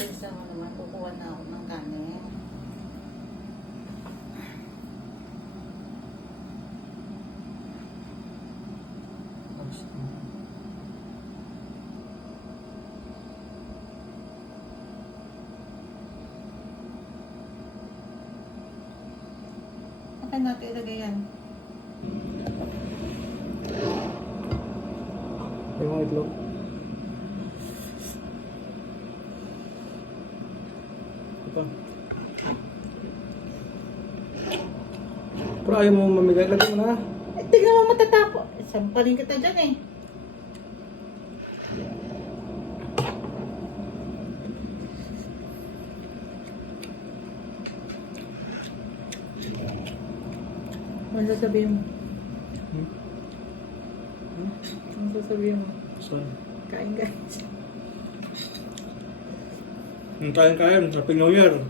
Pasensya mo naman, kukuha na ako ng kanin. Saan natin ilagay yan? Yung mga itlog. Ito. Pero ayaw mo mamigay. Lagay mo na. Tignan mo matatapo. Sampalin kita dyan eh. Ano sasabihin mo? Ano sasabihin mo? Saan? Kain guys. Kain. Happy New Year.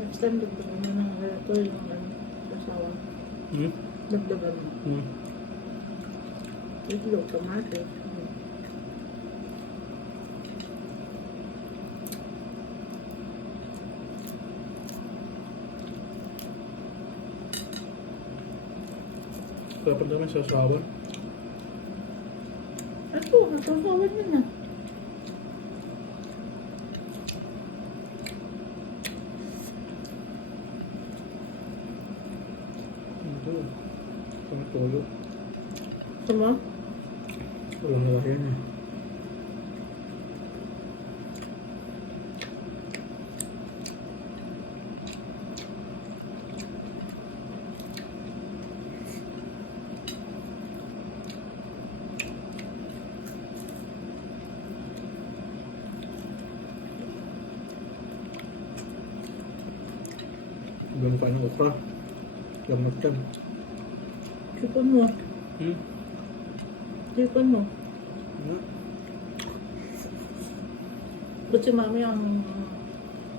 Next time, dagdagan mo ng ito yung kasawa. Dagdagan mo. Itlog, kamatis. Dapat naman sa sasawan. Ito, nasasawan yun na. Ito. Pang tulo. Sama? Walang nalahin eh. Ganun pa ng okra. Gamot yan. Sipon mo. Sipon mo. Ba't si mami ang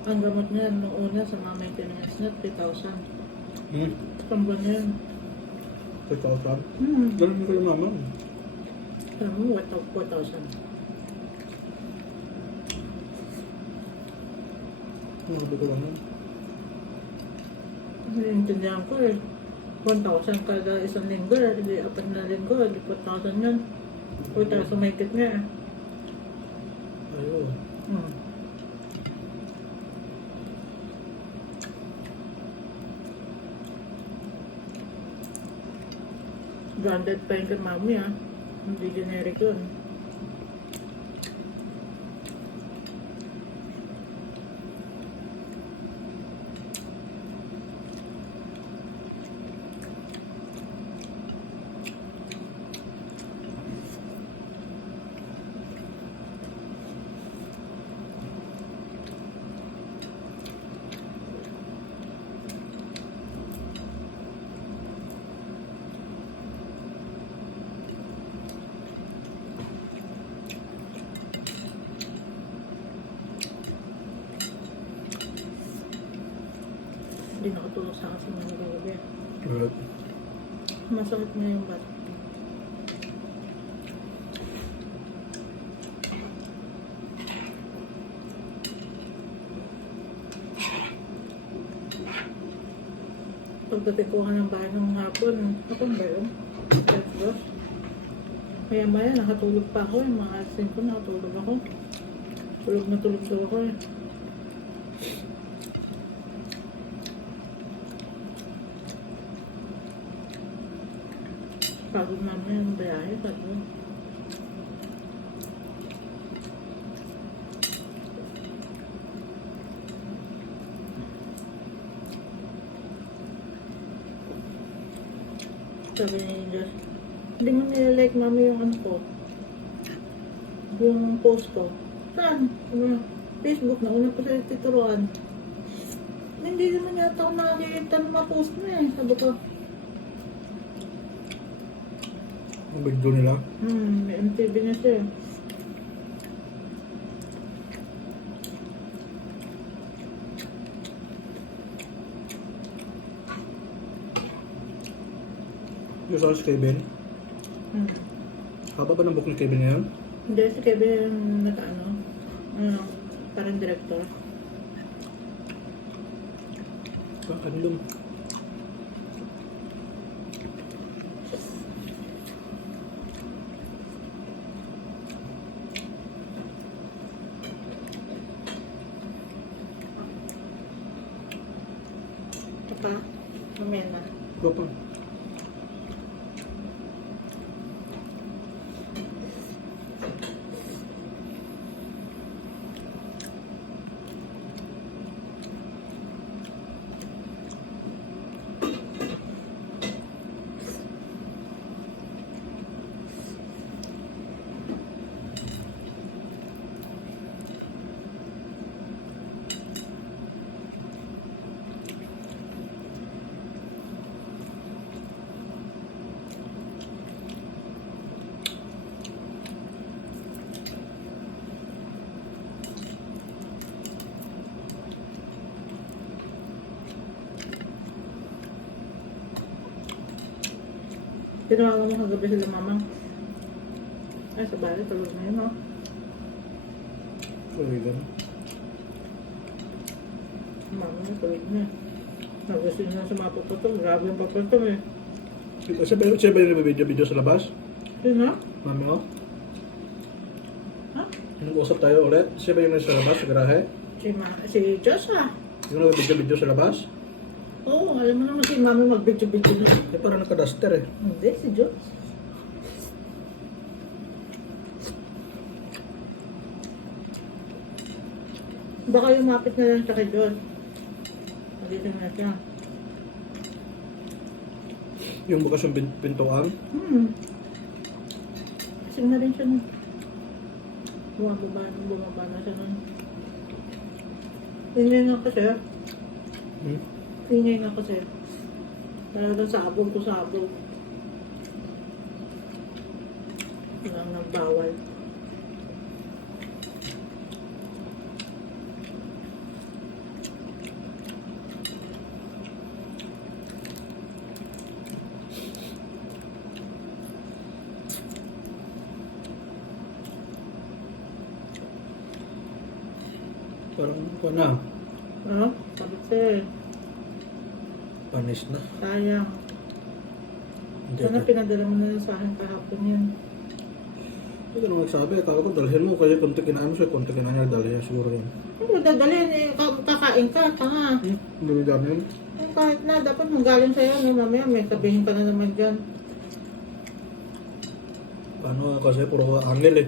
gamot niya nung una sa mga maintenance niya, 3,000. Pambuan niya yun. 3,000? Ganun mo kayo mama. Alam mo, what of 4,000? Sabi ko lang yun. Naiintindihan ko eh. 1,000 kada isang linggo, hindi 4 na linggo, hindi 4,000 yun. 4,000 may kit nga eh. Ayun. Branded pa yun kay mami ah. Hindi generic yun. Hindi nakatulog sa akin sa mga gabi. Good. Masakit na yung bat. Pagdating ko nga ng bahay ng hapon, ako ba yun? Maya nakatulog pa ako. Yung mga alas 5 nakatulog ako. Tulog na tulog daw ako eh. Pagod namin yung biyahe, pagod. Sabi ni Josh, hindi mo nilike mami yung ano ko. Yung post ko. Saan? Facebook na una pa sa tituruan. Hindi naman yata ako nakakita ng mga post mo eh. Sabi ko, Ang video nila. May MTV na siya. Yung sa si Kevin. Hmm. Haba ba ng book ni Kevin ngayon? Hindi, si Kevin parang director. Anilum. Ito pa, mamaya na. Iba pa. Tinawagan mo kagabi sila mamang. Ay, sa bali, tulog na yun, no? Kaibigan. Mama na, tulog na. Nagusin na sa mga papatong. Grabe yung papatong eh. Siya ba yung nabibidyo sa labas? Yun na? Mami ko? Ha? Nag-usap tayo ulit. Siya ba yung nasa labas sa garahe? Si Diyos ah. Yung nabibidyo sa labas? Oo, alam mo naman si Mami mag-video-video na. Eh parang naka-duster eh. Hindi, si Diyos. Baka lumapit na lang siya kay Diyos. Magiging na siya. Yung bukas yung pintuan. Kasing na rin siya nun. Bumaba na siya nun. Ingay nga kasi. Ingay nga kasi. Talagang sabog to sabog. Walang nagbawal. Parang ano na. Ano? Sabit siya eh. Panis na. Sayang. Hindi Sana ka. pinadala mo na lang sa akin kahapon yun. Hindi ka naman nagsabi. Akala ko dalhin mo. Kaya konti kinaan mo siya. Konti kinaan niya dalhin niya siguro yun. Ano dadalhin eh? Kakain ka, tanga. Hindi mo dami yun. Eh, kahit na, dapat manggaling sa'yo. No? Mamaya may sabihin ka na naman dyan. Ano kasi puro angel eh.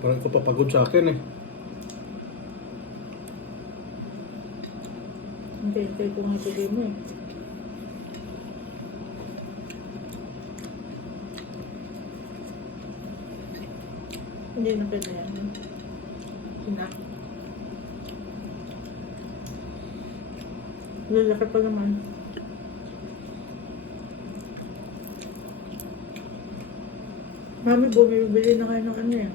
Parang ko papagod sa akin eh. Hintay ko nga ibigay mo eh. Hindi na pwede yan. Sinak. Lalaki pa naman. Mami, bumibili na kayo ng ano eh.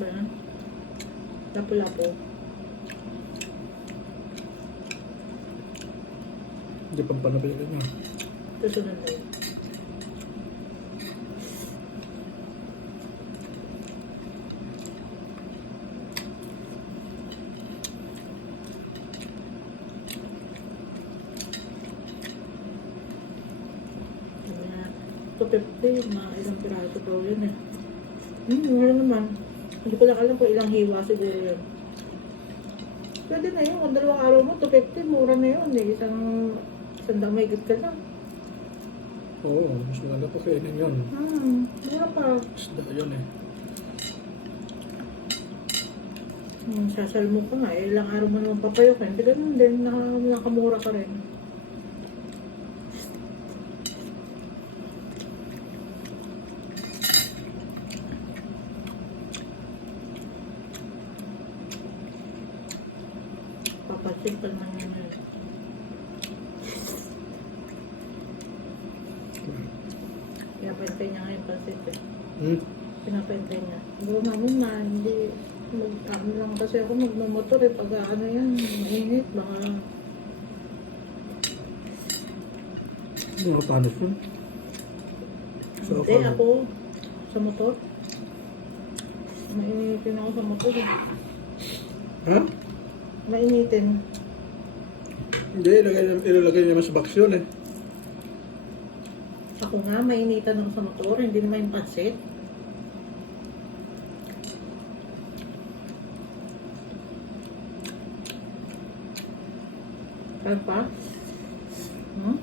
Ba yan? Lapo-lapo. Hindi pang panabili niya. Susunod na yun. Sabi na, 250, mga ilang piraso daw yun eh. Wala naman. Hindi ko lang alam kung ilang hiwa siguro yun. Pwede na yun. Kung 2 araw mo, 250, mura na yun eh. Isang damay git ka lang. Oo, mas maganda pa kainin yun. Mura pa. Isda yun eh. Sasal mo ka nga eh. Ilang araw mo naman papayok eh. Hindi ganun din. Nakamura ka rin. Papasin pa naman yun eh. pinapentay niya ngayon pansit eh. Hmm? Pinapentay niya. Siguro namin na, hindi, ano lang kasi ako magmamotor eh, pag ano yan, mainit, baka, Ano panis yun? Sa hindi akala. ako, sa motor. Mainitin ako sa motor eh. Ha? Mainitin. Hindi, ilalagay naman sa box yun eh. Ako nga, mainitan ako sa motor, hindi naman yung pansit. Kaya pa? Hmm?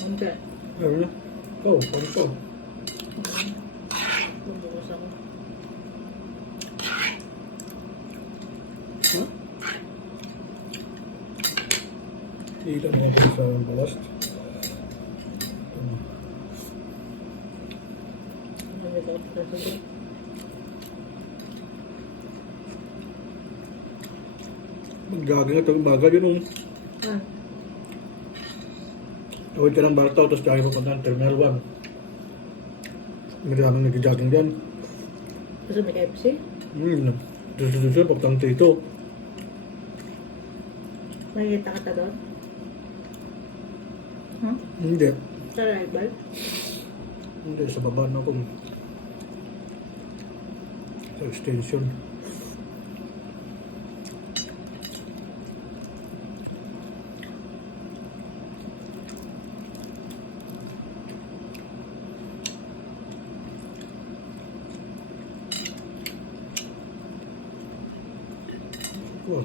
Hindi. Sabi na. Ikaw, paano ka? Bumukas ako. Ha? Ilan mo ako sa balas? Nandito ako sa sabi. Maggaging at bagal yun um. Ah, Tawid ka ng Bartaw, tapos kaya papunta ng Terminal 1. May daming nag-jogging dyan. gusto may KFC? Doon, papuntang Tito. Makikita ka ta doon? Hmm? Hindi. Sa rival? Hindi, sa baba na ako. Sa extension. Oh.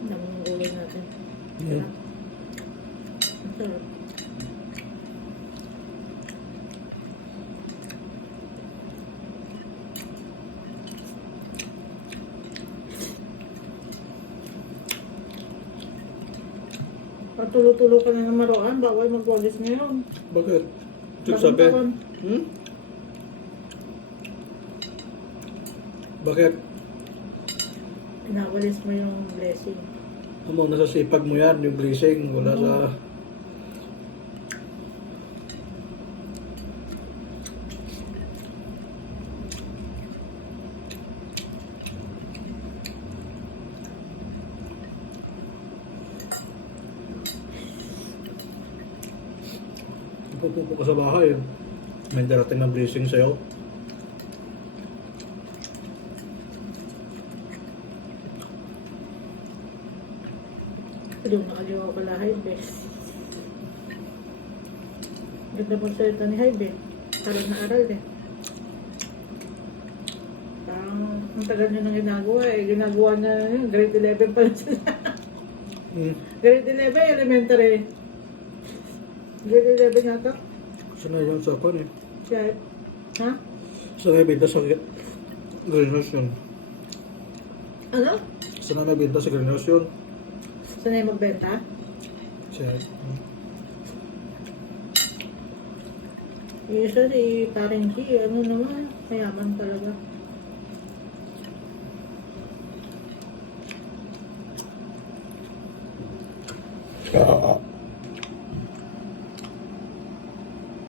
Ang dami ng gulay natin. Yeah. Ang sarap. Patulo-tulo ka na ng maroon, bawal mag-walis ngayon. Bakit? Ito Bakit sabi. taon? Hmm? Bakit? Pinawalis mo yung blessing. Ano, nasa sipag mo yan, yung blessing. Wala sa... Pupupo ka sa bahay. May darating na blessing sa'yo. Doon nakaliwa ko la Hybe. Ganda po salita ni Hybe. Aral na aral eh. Parang ang tagal niya nang ginagawa eh. Ginagawa na yun. Grade 11 pa lang sila. Grade 11, elementary. Grade 11 yata. Sanay yan sa akin eh. Kaya, ha? Sanay binta sa greenhouse yun. Ano? Sanay binta sa greenhouse yun. Sanay magbenta? Siya. Yung isa si Karen G, ano naman, mayaman talaga.